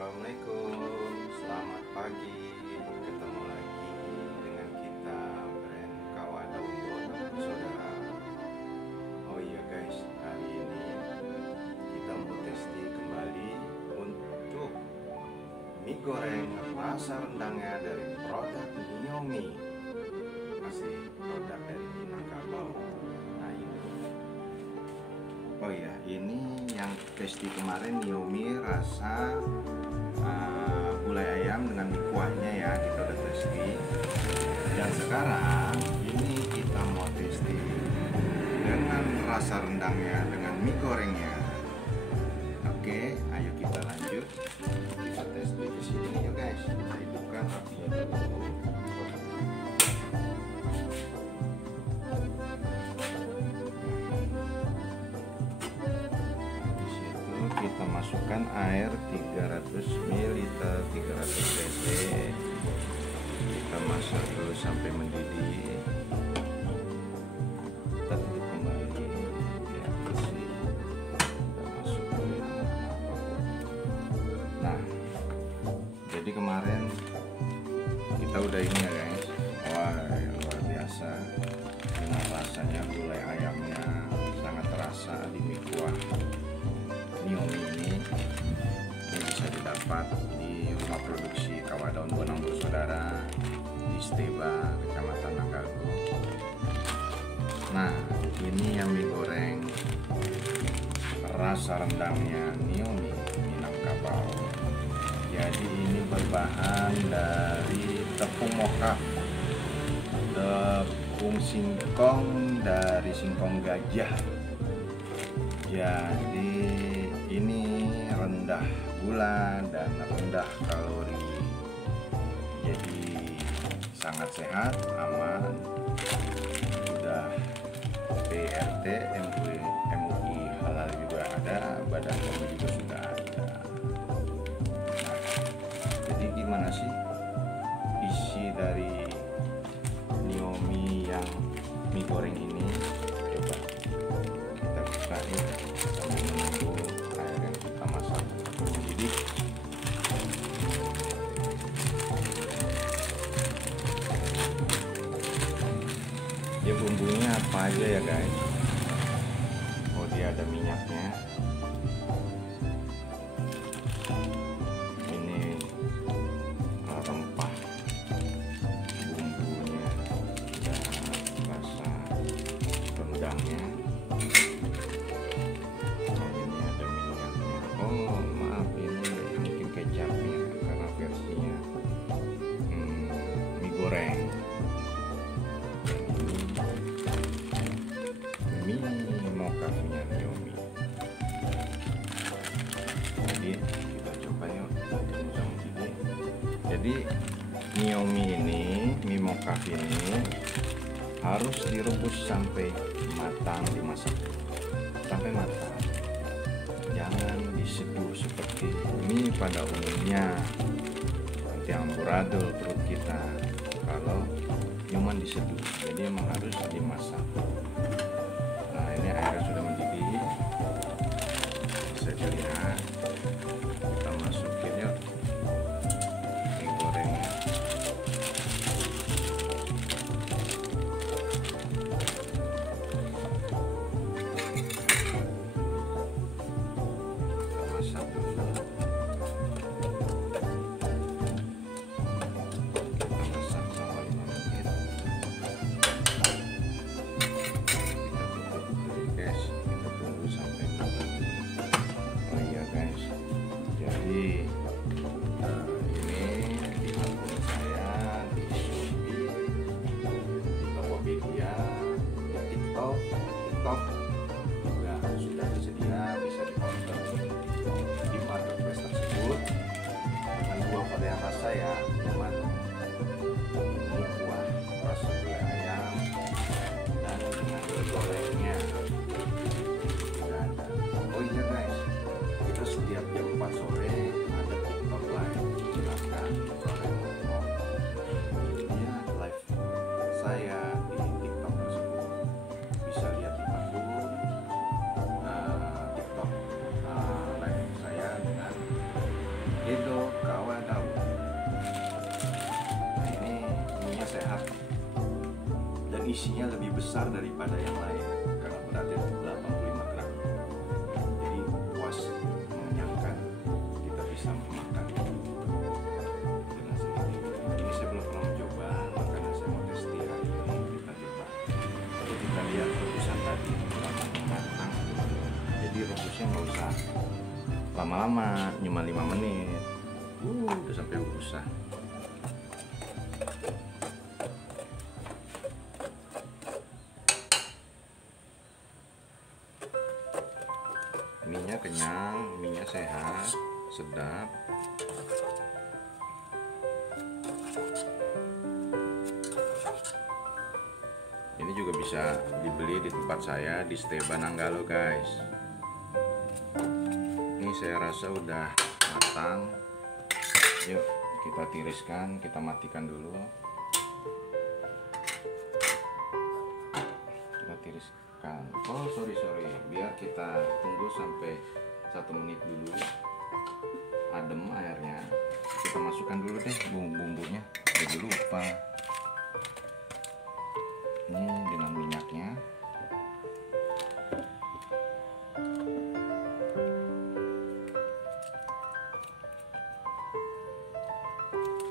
Assalamualaikum, selamat pagi. Ketemu lagi dengan kita brand Kawadon saudara. Oh iya guys, hari ini kita mau testing kembali untuk mie goreng rasa rendangnya dari produk Miomi. Masih produk dari Minangkabau. Nah ini. Oh iya, ini yang testing kemarin Miomi rasa gulai ayam dengan mie kuahnya ya, kita udah testing. Dan sekarang ini kita mau testing dengan rasa rendangnya dengan mie gorengnya. Oke, ayo kita lanjut. Kita testing di sini ya guys. Kita hidupkan apinya dulu. Kita masukkan air 300 ml 300 cc. Kita masak dulu sampai mendidih. Kita tutup kembali ya, bersih. Kita masukkan. Nah, jadi kemarin kita udah ini ya guys. Wah, luar biasa. Dengan rasanya gulai ayamnya sangat terasa di mie kuah Miomi ini bisa didapat di rumah produksi Kawadon Bonang Saudara di Steba, Kecamatan Nanggago. Nah, ini yang mie goreng rasa rendangnya Miomi Minangkabau. Jadi ini berbahan dari tepung moka, tepung singkong dari singkong gajah. Jadi ini rendah gula dan rendah kalori, jadi sangat sehat, aman, sudah BRT, MUI halal juga ada, Badan POM juga sudah ada. Nah, jadi gimana sih isi dari Miomi yang mie goreng ini? Coba kita buka ya, sambil menunggu air yang kita masak mendidih. Ya, bumbunya apa aja ya guys. Oh, dia ada minyaknya. Ini rempah bumbunya dan rasa rendangnya. Oh maaf, ini mungkin kecapnya karena versinya mie goreng. Mie mocha punya Miomi. Jadi kita coba yuk. Jadi Miomi ini, mie mocha ini harus direbus sampai matang, dimasak sampai matang. Jangan diseduh seperti mie pada umumnya, nanti amburadul perut kita kalau cuma diseduh. Jadi emang harus dimasak. Nah, ini airnya sudah mendidih, bisa dilihat. Kita masukin yuk mie gorengnya. TikTok juga sudah tersedia, bisa ditonton di marketplace isinya lebih besar daripada yang lain karena beratnya 85 gram. Jadi puas, mengenyangkan, kita bisa makan dengan sendiri. Ini saya belum pernah mencoba, makanya saya mau tes hari ini. Kita coba. Lalu kita lihat rebusan tadi berapa matang. Jadi rebusnya nggak usah lama-lama, cuma 5 menit. Udah sampai usah. Minyak kenyang, minyak sehat, sedap. Ini juga bisa dibeli di tempat saya di Steba Nanggalo, guys. Ini saya rasa udah matang. Yuk kita tiriskan, kita matikan dulu. Kita tiriskan. Oh sorry, biar kita tunggu sampai 1 menit dulu, adem airnya. Kita masukkan dulu deh bumbu-bumbunya. Jadi lupa. Ini dengan minyaknya.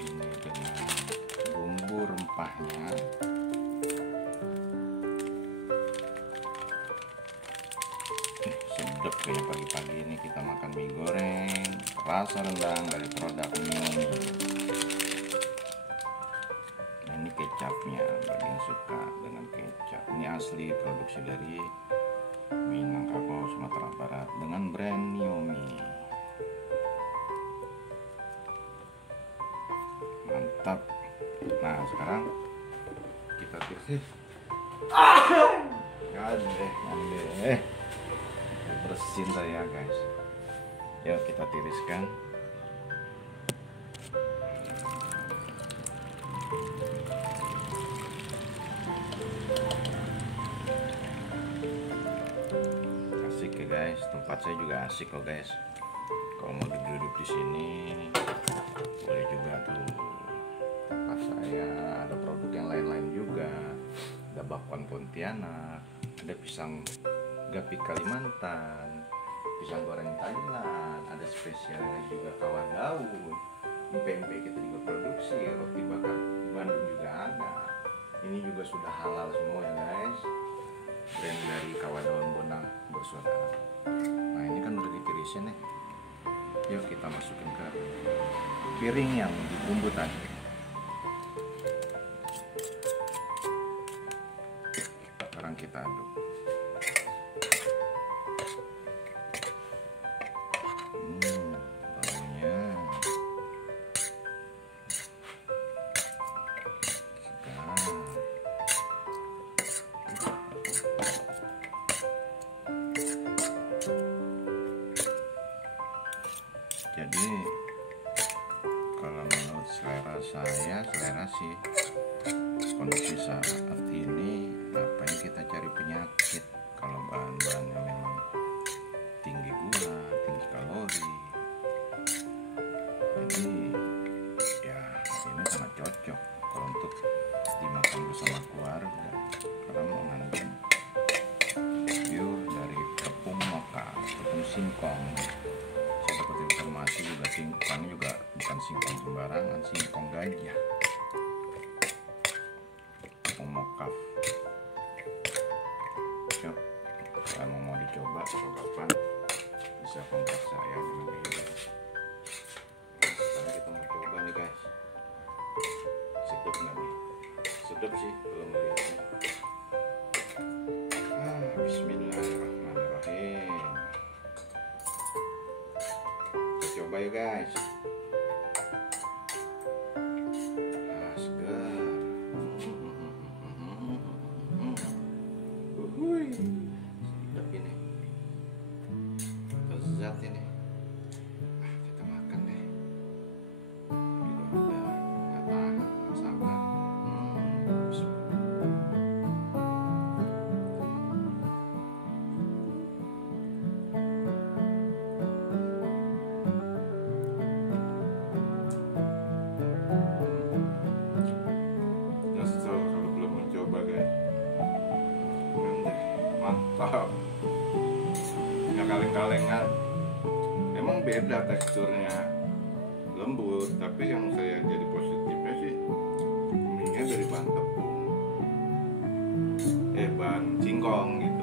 Ini dengan bumbu rempahnya. Sedap kayak pagi-pagi ini kita makan mie goreng rasa rendang dari produk Miomi. Nah ini kecapnya bagi yang suka dengan kecap. Ini asli produksi dari Minangkabau, Sumatera Barat dengan brand Miomi. Mantap. Nah sekarang kita tiris. Ngandeh. Bersin saya, guys. Yuk kita tiriskan. Asik ya guys, tempat saya juga asik kok guys. Kalau mau duduk di sini boleh juga tuh. Tempat saya ada produk yang lain-lain juga. Ada bakwan Pontianak, ada pisang gapi Kalimantan, pisang goreng Thailand, ada spesialnya juga kawah daun. Pempek kita juga produksi, roti bakar Bandung juga ada. Ini juga sudah halal semua ya guys. Brand dari kawah daun Bonang bersaudara. Nah ini kan udah ditirisin nih. Yuk kita masukin ke piring yang dibumbu tadi. Sekarang kita aduk. Baunya jadi kalau menurut selera sih kondisi saat ini ngapain kita cari penyakit kalau bahan-bahannya memang tinggi gula, tinggi kalori. Jadi ya ini sangat cocok kalau untuk dimakan bersama keluarga karena mengandung pure dari tepung moka, tepung singkong. Saya dapat informasi juga singkongnya juga bukan singkong sembarangan, singkong gajah, tepung mokaf. Yuk, kalau mau dicoba kapan bisa kontak saya dengan ini. Sekarang kita mau coba nih guys. Sedap nggak nih? Sedap sih kalau melihatnya. Bismillahirrahmanirrahim. Kita coba ya guys. Segar. Sedap ini. Lezat ini. Kita makan deh. Juga udah nggak tahan, nggak sabar. Nyesel kalau belum mencoba guys. kaleng-kalengan. Emang beda teksturnya, lembut, tapi yang saya jadi positifnya sih mie-nya dari bahan tepung, bahan singkong gitu.